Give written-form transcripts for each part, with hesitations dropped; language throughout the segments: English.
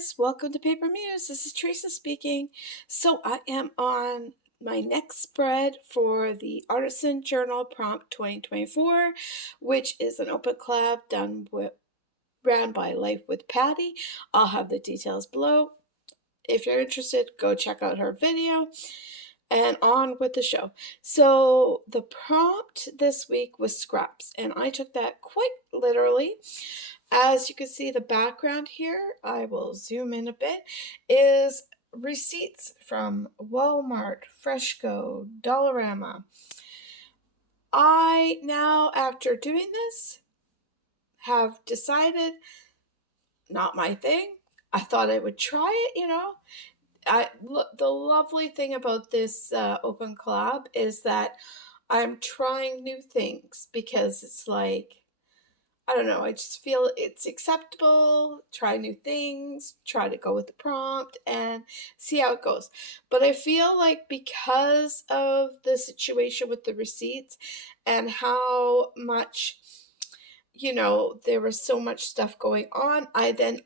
guys, welcome to Paper Muse. This is Teresa speaking. So I am on my next spread for the Artisan Journal Prompt 2024, which is an open collab ran by Life with Patty. I'll have the details below. If you're interested, go check out her video. And on with the show. So the prompt this week was scraps, and I took that quite literally. As you can see, the background here, I will zoom in a bit, is receipts from Walmart, Freshco, Dollarama. I now, after doing this, have decided, not my thing. I thought I would try it, the lovely thing about this open collab is that I'm trying new things because it's like, I don't know, I just feel it's acceptable, try new things, try to go with the prompt and see how it goes. But I feel like because of the situation with the receipts and how much, there was so much stuff going on, I then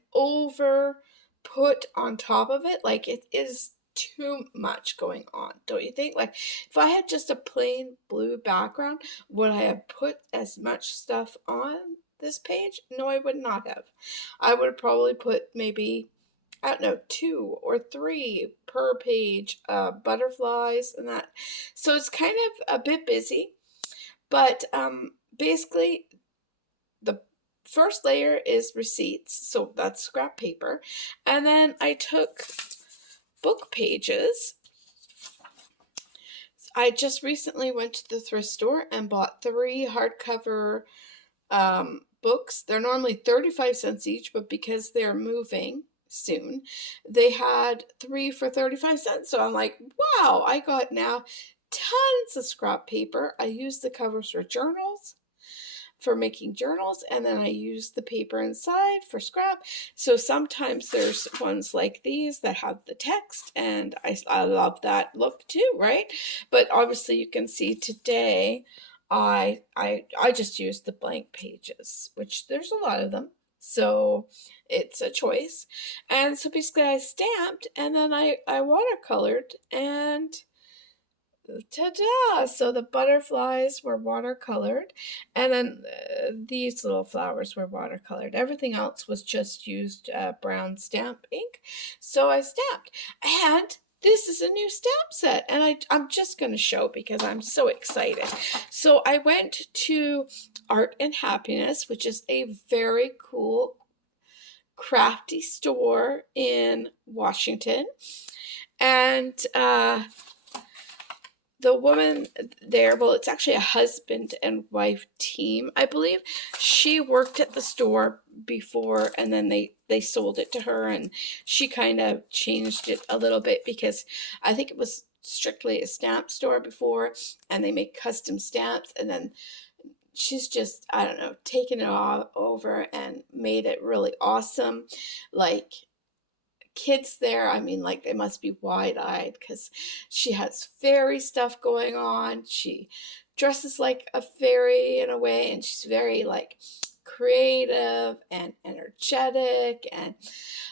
put on top of it, like it is too much going on, don't you think? Like if I had just a plain blue background, would I have put as much stuff on this page? No, I would not have. I would have probably put maybe, I don't know, 2 or 3 per page, butterflies and that. So it's kind of a bit busy, but basically the first layer is receipts, so that's scrap paper, and then I took book pages. I just recently went to the thrift store and bought 3 hardcover books. They're normally 35 cents each, but because they're moving soon, they had 3 for 35 cents. So I'm like, wow, I got now tons of scrap paper. I used the covers for making journals, and then I use the paper inside for scrap. So sometimes there's ones like these that have the text, and I love that look too, right? But obviously you can see today I just used the blank pages, which there's a lot of them, so it's a choice. And so basically I stamped, and then I watercolored, and ta-da! So the butterflies were watercolored, and then these little flowers were watercolored. Everything else was just used brown stamp ink. So I stamped, and this is a new stamp set, and I'm just going to show because I'm so excited. So I went to Art and Happiness, which is a very cool, crafty store in Washington, and the woman there, well, it's actually a husband and wife team, I believe. She worked at the store before, and then they sold it to her, and she kind of changed it a little bit because I think it was strictly a stamp store before, and they make custom stamps, and then she's just, I don't know, taken it all over and made it really awesome. Like, kids there, I mean, like, they must be wide-eyed because she has fairy stuff going on. She dresses like a fairy in a way, and she's very like creative and energetic. And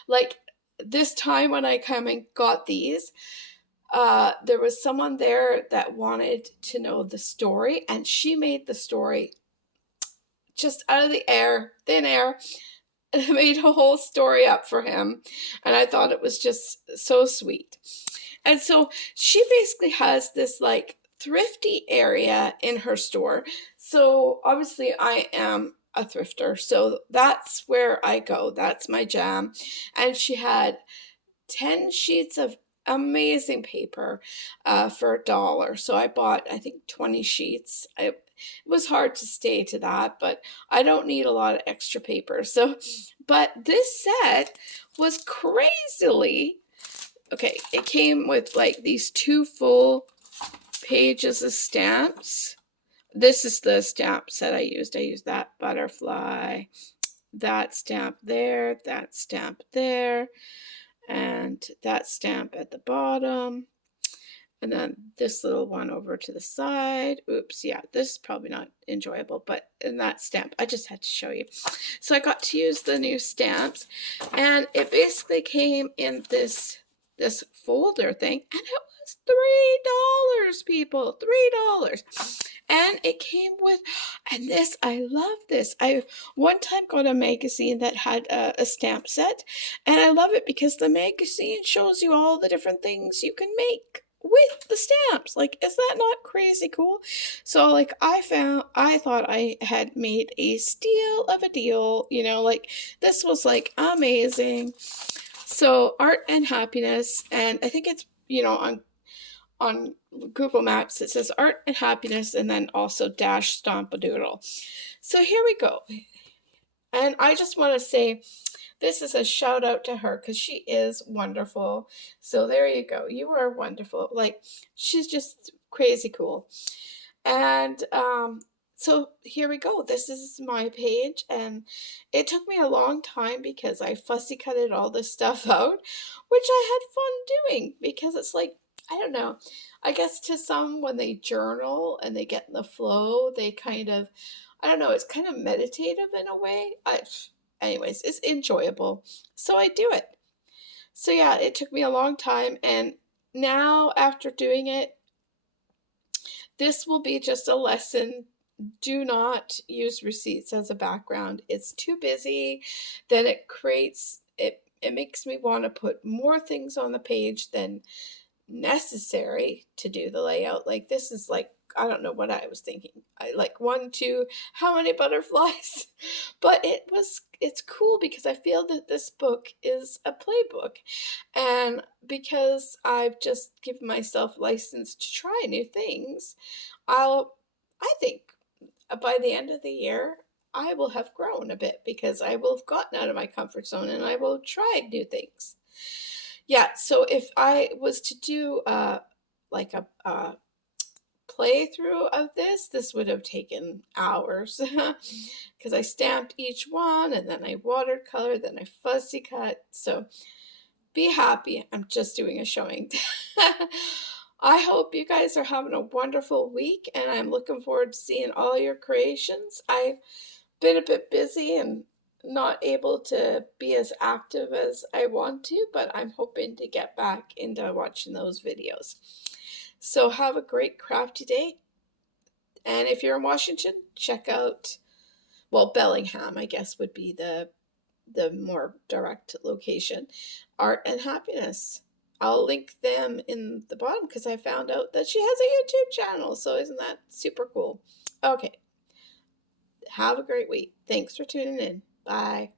like this time when I come and got these, there was someone there that wanted to know the story, and she made the story just out of the air, thin air, and made a whole story up for him, and I thought it was just so sweet. And so she basically has this like thrifty area in her store. So obviously I am a thrifter, so that's where I go. That's my jam. And she had 10 sheets of amazing paper for $1. So I bought, I think, 20 sheets. It was hard to stay to that, but I don't need a lot of extra paper. So, but this set was crazily, okay, it came with like these 2 full pages of stamps. This is the stamp set I used. I used that butterfly, that stamp there, and that stamp at the bottom. And then this little one over to the side. Oops, yeah, this is probably not enjoyable, but in that stamp, I just had to show you. So I got to use the new stamps, and it basically came in this folder thing, and it was $3, people, $3. And it came with, and this, I love this. I one time got a magazine that had a stamp set, and I love it because the magazine shows you all the different things you can make with the stamps. Like, is that not crazy cool? So like I thought I had made a steal of a deal, you know, like this was like amazing. So art and happiness, and I think it's, you know, on Google Maps it says art and happiness, and then also dash stomp a doodle. So here we go. And I just want to say this is a shout out to her because she is wonderful. So there you go. You are wonderful. Like, she's just crazy cool. And so here we go. This is my page, and it took me a long time because I fussy cutted all this stuff out, which I had fun doing because it's like, I don't know. I guess to some, when they journal and they get in the flow, they kind of, I don't know, it's kind of meditative in a way. Anyways, it's enjoyable. So I do it. So yeah, it took me a long time, and now after doing it, this will be just a lesson. Do not use receipts as a background. It's too busy. Then it creates, it makes me want to put more things on the page than necessary to do the layout. Like, this is like, I don't know what I was thinking. I like 1, 2, how many butterflies? But it's cool because I feel that this book is a playbook. And because I've just given myself license to try new things, I think by the end of the year, I will have grown a bit because I will have gotten out of my comfort zone and I will have tried new things. Yeah, so if I was to do like a playthrough of this would have taken hours because I stamped each one and then I watercolored, then I fussy cut. So be happy. I'm just doing a showing. I hope you guys are having a wonderful week, and I'm looking forward to seeing all your creations. I've been a bit busy and not able to be as active as I want to, but I'm hoping to get back into watching those videos. So have a great crafty day. And if you're in Washington, check out, well, Bellingham, I guess, would be the more direct location. Art and Happiness. I'll link them in the bottom because I found out that she has a YouTube channel. So isn't that super cool? Okay. Have a great week. Thanks for tuning in. Bye.